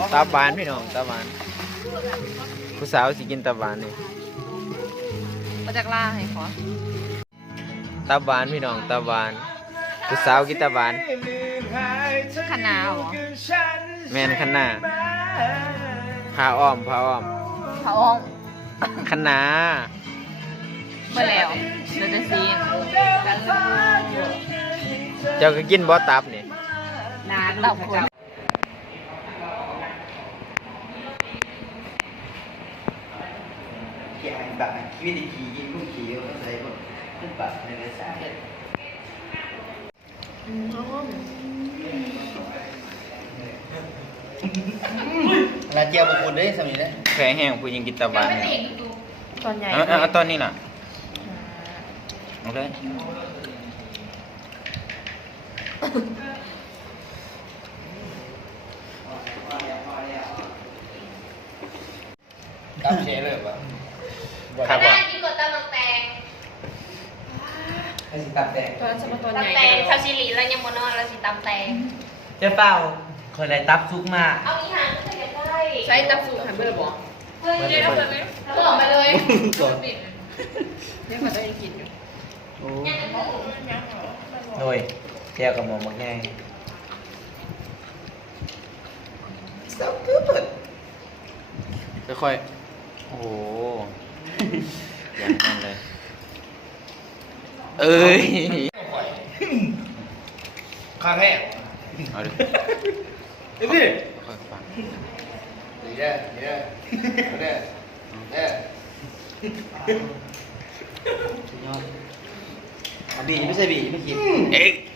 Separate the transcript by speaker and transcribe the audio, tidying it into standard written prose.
Speaker 1: ตาบานพี่น้องตาบานผู้สาวสิกินตาบานนี่
Speaker 2: มาจากล่าให้ขอ
Speaker 1: ตาบานพี่น้องตาบานผู้สาวกินตาบาน
Speaker 2: ขนาเหรอ
Speaker 1: แมนขนาผ้าอ้อมผ้าอ้อม
Speaker 2: พระองค์
Speaker 1: ขนา
Speaker 2: เมื่อแล้วเดี๋ยวจะซีน
Speaker 1: เจ้าก็กินบ่ตับนี่
Speaker 2: นานเราคน
Speaker 3: ขี่อ่านแบบวิธีขี่ยิงผู้ขี่ก็ใส่พวกขึ้นแบบในภาษาเราเจียวบุคคลได้สมัยนี้
Speaker 1: แผลแห้งผู้หญิงกินตาบานนี่
Speaker 2: ตอนใหญ่
Speaker 1: เอาตอนนี้น่ะโอเค
Speaker 3: ตับเชเลยป่ะ
Speaker 1: ครับว่า
Speaker 4: กินกดตำบักแตง
Speaker 3: ไอ้สิตับแดง
Speaker 2: ตอนสมัยตอนใหญ่
Speaker 4: ตำแตงชาวชิลีแล้วยังบนนอนเราสิตำแตง
Speaker 3: เจ้าเป้าเคยได้ตับซุกมา
Speaker 4: เอาอีหางก็จะได้
Speaker 2: ใช้ตะฟูหันไปเลยบอก
Speaker 4: เฮ้ยเดี๋ยวเราไปบอกมาเลย
Speaker 3: ก่อน
Speaker 2: ยังมาได้กินอยู่
Speaker 4: ยังจะพูด
Speaker 3: หน่วยแก้วกับหมอมักง่ายสับคือเปิด
Speaker 1: ค่อยๆโอ้โหอย่างนั้นเลยเอ้ย
Speaker 3: ข้างแห้ง
Speaker 1: เอาดิ
Speaker 3: เดี๋ยวดิ
Speaker 1: ค่อยๆฟัง
Speaker 3: ดีเด้อดีเด้อเด้อเด้อบีไม่ใช่บีไม่คิด
Speaker 1: เอ๊ะ